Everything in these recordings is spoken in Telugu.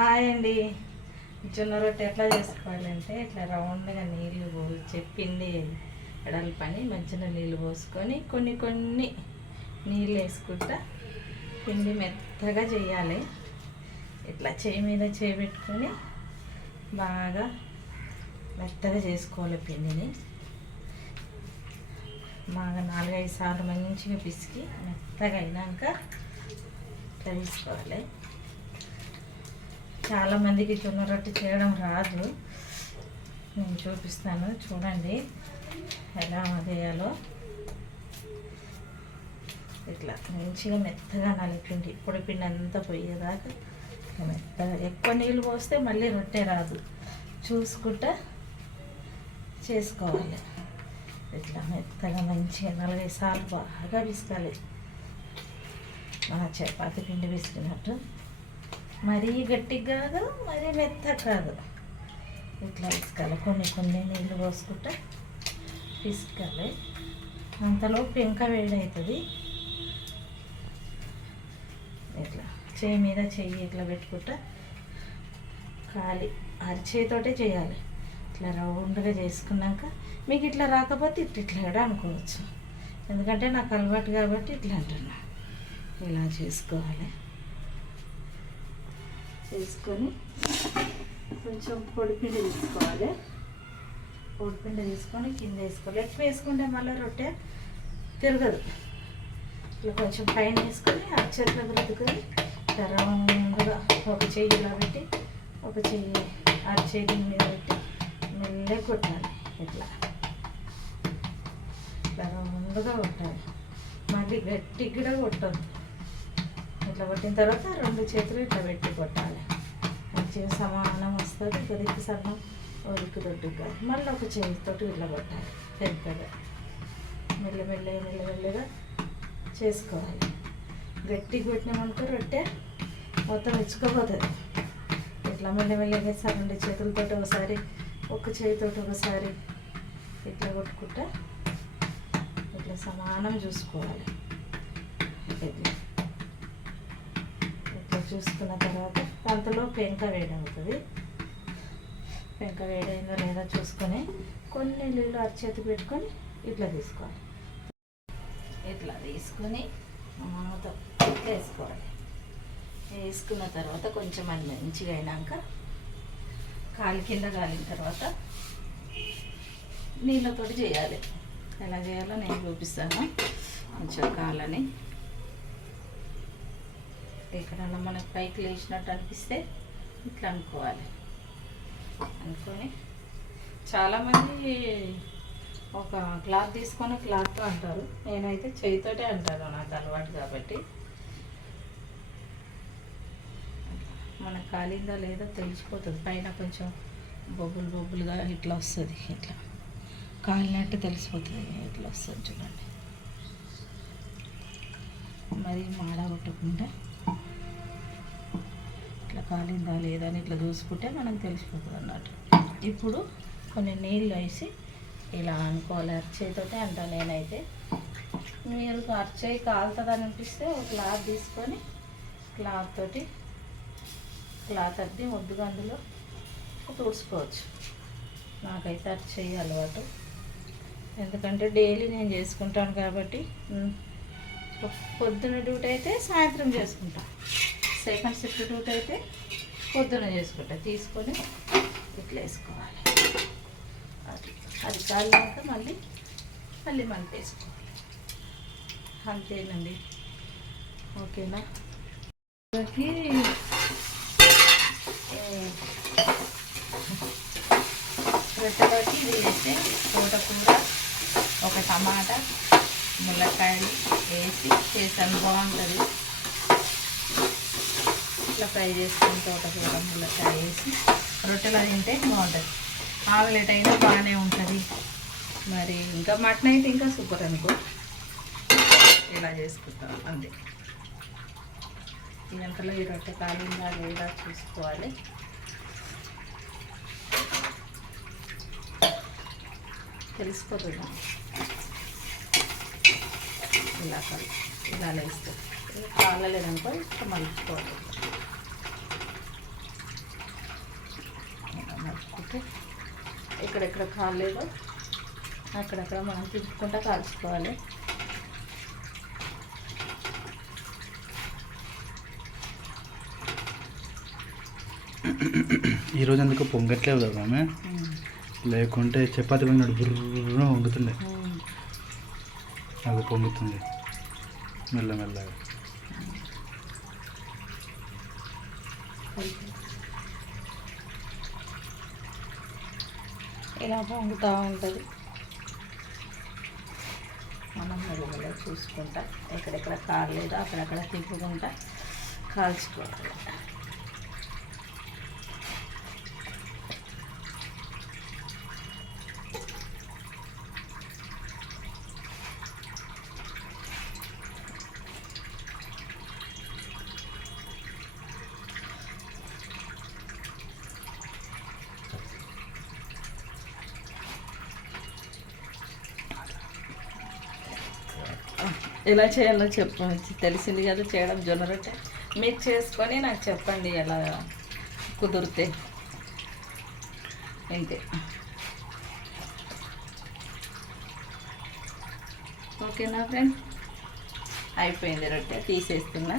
హాయ్ అండి. జొన్న రొట్టె ఎట్లా చేసుకోవాలంటే ఇట్లా రౌండ్గా నీళ్ళు పోసి పిండి ఎడల పని మంచిగా నీళ్ళు పోసుకొని కొన్ని కొన్ని నీళ్ళు వేసుకుంటా పిండి మెత్తగా చేయాలి. ఇట్లా చేయి మీద చేయి పెట్టుకొని బాగా మెత్తగా చేసుకోవాలి. పిండిని బాగా 4-5 సార్లు మంచిగా పిసికి మెత్తగా అయినాక ఇట్లా తీసుకోవాలి. చాలామందికి జొన్న రొట్టె చేయడం రాదు, నేను చూపిస్తాను చూడండి ఎలా చేయాలో. ఇట్లా మంచిగా మెత్తగా నలిపిండి పొడి పిండి అంతా పోయేదాకా మెత్తగా. ఎక్కువ నీళ్ళు పోస్తే మళ్ళీ రొట్టె రాదు, చూసుకుంటా చేసుకోవాలి. ఇట్లా మెత్తగా మంచిగా 4-5 సార్లు బాగా పిసకాలి. మన చపాతీ పిండి పిసికినట్టు, మరీ గట్టిగా కాదు మరీ మెత్తగా కాదు. ఇట్లా పిసకాలి. కొన్ని కొన్ని నీళ్ళు పోసుకుంటా పిసకాలి. అంతలో పెంక వేడవుతుంది. ఇట్లా చేయి మీద చెయ్యి ఇట్లా పెట్టుకుంటా ఖాళీ అరిచేతోటే చేయాలి. ఇట్లా రౌండ్గా చేసుకున్నాక మీకు ఇట్లా రాకపోతే ఇట్లా కూడా అనుకోవచ్చు, ఎందుకంటే నాకు అలవాటు కాబట్టి ఇట్లా అంటున్నా. ఇలా చేసుకోవాలి. చేసుకొని కొంచెం పొడిపిండి తీసుకోవాలి. పొడిపిండి తీసుకొని కింద వేసుకోవాలి. ఎక్కువ వేసుకుంటే మళ్ళీ రొట్టె తిరగదు. ఇట్లా కొంచెం పైన వేసుకొని అరచేతిలో రుద్దుకొని రౌండ్గా ఒక చెయ్యి ఇలా పెట్టి ఒక చెయ్యి అరచేతి మీద పెట్టి మెల్లగా కొట్టాలి. ఇట్లా ఇట్లా రౌండ్గా కొట్టాలి. మళ్ళీ గట్టిగా కూడా కొట్టద్దు. ఇట్లా కొట్టిన తర్వాత 2 చేతులు ఇట్లా పెట్టి కొట్టాలి. మంచిగా సమానం వస్తుంది. ఒక దిక్కు సన్నం ఒక దిక్కు దొడ్డుగా, మళ్ళీ ఒక చేతితో ఇట్లా కొట్టాలి. పెద్దగా మెల్లమెల్లగా చేసుకోవాలి. గట్టిగా కొట్టినామనుకో రొట్టె మొత్తం ఇచ్చుకోపోతుంది. ఇట్లా మెల్లమెల్లగా 2 చేతులతో ఒకసారి ఒక చేతితో ఒకసారి ఇట్లా కొట్టుకుంటా ఇట్లా సమానం చూసుకోవాలి. ఇట్లా చూసుకున్న తర్వాత అంతలో పెంక వేడవుతుంది. పెంక వేడైందో లేదో చూసుకొని కొన్ని నీళ్ళు అరచేతి పెట్టుకొని ఇట్లా తీసుకోవాలి. ఇట్లా తీసుకొని మొత్తం వేసుకోవాలి. వేసుకున్న తర్వాత కొంచెం అది మంచిగా అయినాక కాలి కింద కాలిన తర్వాత నీళ్ళతో చేయాలి. ఎలా చేయాలో నేను చూపిస్తాను. కొంచెం కాలని ఎక్కడన్నా మనకు పైకి లేచినట్టు అనిపిస్తే ఇట్లా అనుకోవాలి. అనుకొని చాలామంది ఒక క్లాత్ తీసుకొని క్లాత్తో అంటారు, నేనైతే చేయితోటే అంటాను, నాకు అలవాటు కాబట్టి. మనకు కాలిందో లేదో తెలిసిపోతుంది. పైన కొంచెం బొబ్బులుగా ఇట్లా వస్తుంది. ఇట్లా కాలినట్టు తెలిసిపోతుంది. ఇట్లా వస్తుంది చూడండి. మరి మాడగొట్టకుండా ఇట్లా కాలిందా లేదా అని ఇట్లా చూసుకుంటే మనకు తెలిసిపోతుంది అన్నట్టు. ఇప్పుడు కొన్ని నీళ్ళు వేసి ఇలా అనుకోవాలి. అరచేయితోటే అంటాను నేనైతే. మీరు అరచేయి కాలుతుంది అనిపిస్తే ఒక క్లాత్ తీసుకొని క్లాత్ తోటి క్లాత్ అద్ది ముద్దుగా అందులో తుడుచుకోవచ్చు. నాకైతే అరచేయి అలవాటు, ఎందుకంటే డైలీ నేను చేసుకుంటాను కాబట్టి. పొద్దున డ్యూటీ అయితే సాయంత్రం చేసుకుంటా, సెకండ్ షిఫ్ట్ డ్యూటీ అయితే పొద్దున చేసుకుంటా. తీసుకొని ఇట్లా వేసుకోవాలి. అది కాలినాక మళ్ళీ మంట వేసుకోవాలి. అంతేనండి. ఓకేనా? రొట్టెలోకి ఇది వేస్తే తోటకూర, ఒక టమాటా, ములక్కాయలు వేసి చేసాను, బాగుంటుంది. ఇట్లా ఫ్రై చేసుకుని తోటకూర ములక్కాయ వేసి రొట్టెలో తింటే బాగుంటుంది. ఆమ్లెట్ అయినా బాగానే ఉంటుంది. మరి ఇంకా మటన్ అయితే ఇంకా సూపర్ అనుకో. ఇలా చేసుకుంటాం అంతే. ఈ గంటలో ఈ రొట్టె కాలిందా లేదా చూసుకోవాలి. తెలిసిపోతుంది. ఇలా వేస్తే కాలలేదనుకో ఇట్లా మలుచుకోవాలి. ఎక్కడెక్కడ కాలేదో అక్కడక్కడ మనం తిప్పుకుంటూ కాల్చుకోవాలి. ఈరోజు అందుకు పొంగట్లేవు కదా ఆమె, లేకుంటే చపాతి పొంగినాడు బుర్ర వంగుతుండే. అది పొంగుతుంది మెల్లమెల్లగా. ఇలా పొంగుతూ ఉంటుంది. మనం మెల్లమెల్ల చూసుకుంటా ఎక్కడెక్కడ కాలేదో అక్కడక్కడ తిప్పుకుంటా కాల్చుకోవాలి. ఎలా చేయాలో తెలిసింది కదా చేయడం. జొన్న రొట్టె మీకు చేసుకొని నాకు చెప్పండి ఎలా కుదిరితే. అంతే. ఓకేనా ఫ్రెండ్, అయిపోయింది రొట్టె, తీసేస్తున్నా.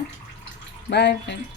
Boy friend.